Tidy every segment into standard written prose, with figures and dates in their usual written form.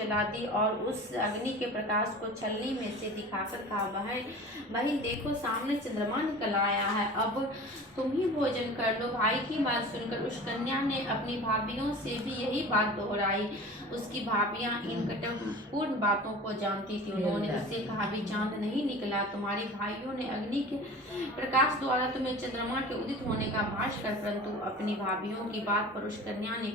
जला दी और उस अग्नि के प्रकाश को छलनी में से दिखाकर कहा, बहन देखो सामने चंद्रमा निकल आया है, अब तुम ही भोजन कर लो। भाई की बात सुनकर उस कन्या ने अपनी भाभियों से भी यही बात दोहराई। उसकी भाभियां इन कपटपूर्ण बातों को जानती थी। उन्होंने उससे कहा, भी चांद नहीं निकला, तुम्हारे भाइयों ने अग्नि के प्रकाश द्वारा तुम्हें चंद्रमा के उदित होने का भास कर। परंतु अपनी भाभियों की बात पर उस कन्या ने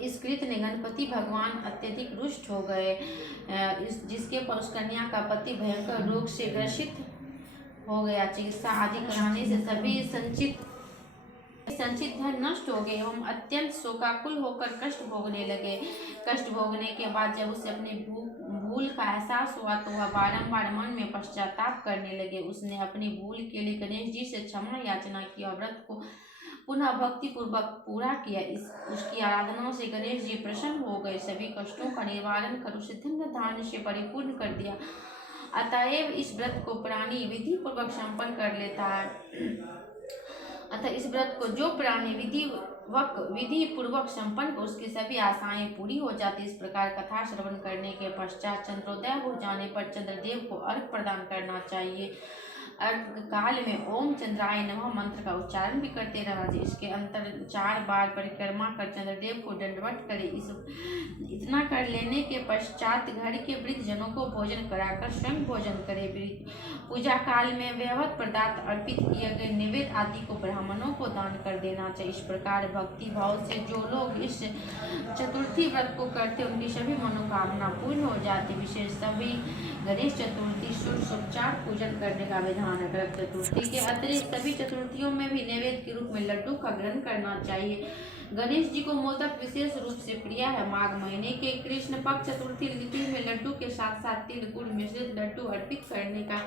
इस कृत ने गणपति भगवान अत्यधिक रुष्ट हो गए, जिसके पर उस कन्या का पति भयंकर रोग से ग्रसित हो गया। चिकित्सा आदि कराने से सभी संचित धन नष्ट हो गए एवं अत्यंत शोकाकुल होकर कष्ट भोगने लगे। कष्ट भोगने के बाद जब उसे अपने भूल का एहसास हुआ तो वह बारंबार मन में पश्चाताप करने लगे। उसने अपनी भूल के लिए गणेश जी से क्षमा याचना की और व्रत को पुनः भक्ति पूर्वक पूरा किया। उसकी आराधनाओं से गणेश जी प्रसन्न हो गए, सभी कष्टों का निवारण कर उसे धन धान्य से परिपूर्ण कर दिया। अतएव इस व्रत को प्राणी विधि पूर्वक संपन्न कर लेता है। अतः इस व्रत को जो प्राणी विधि पूर्वक संपन्न कर उसकी सभी आशाएं पूरी हो जाती। इस प्रकार कथा श्रवण करने के पश्चात चंद्रोदय हो जाने पर चंद्रदेव को अर्घ प्रदान करना चाहिए। अर्घ काल में ओम चंद्राय नमः मंत्र का उच्चारण भी करते रहना चाहिए। इसके अंतर 4 बार परिक्रमा कर चंद्रदेव को दंडवत करे। इतना कर लेने के पश्चात घर के वृद्ध जनों को भोजन कराकर स्वयं भोजन करे। पूजा काल में वैभव पदार्थ अर्पित किए गए निवेद आदि को ब्राह्मणों को दान कर देना चाहिए। इस प्रकार भक्ति भाव से जो लोग इस चतुर्थी व्रत को करते उनकी सभी मनोकामना पूर्ण हो जाती। विशेष सभी गणेश चतुर्थी सुचार पूजन करने का विधान है। गणेश चतुर्थी के अतिरिक्त सभी चतुर्थियों में भी नैवेद्य के रूप में लड्डू का ग्रहण करना चाहिए। गणेश जी को मोदक विशेष रूप से प्रिय है। माघ महीने के कृष्ण पक्ष चतुर्थी तिथि में लड्डू के साथ साथ तिल गुड़ मिश्रित लड्डू अर्पित करने का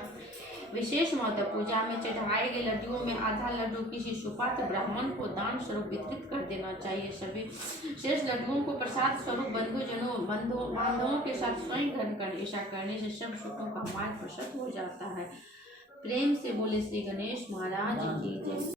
विशेष महत्व। पूजा में चढ़ाए गए लड्डुओं में आधा लड्डू किसी सुपात्र ब्राह्मण को दान स्वरूप वितरित कर देना चाहिए। सभी शेष लड्डुओं को प्रसाद स्वरूप बांधवों के साथ स्वयं ग्रहण करें। ऐसा करने से सब सुखों का मार्ग प्रशस्त हो जाता है। प्रेम से बोले श्री गणेश महाराज की जय।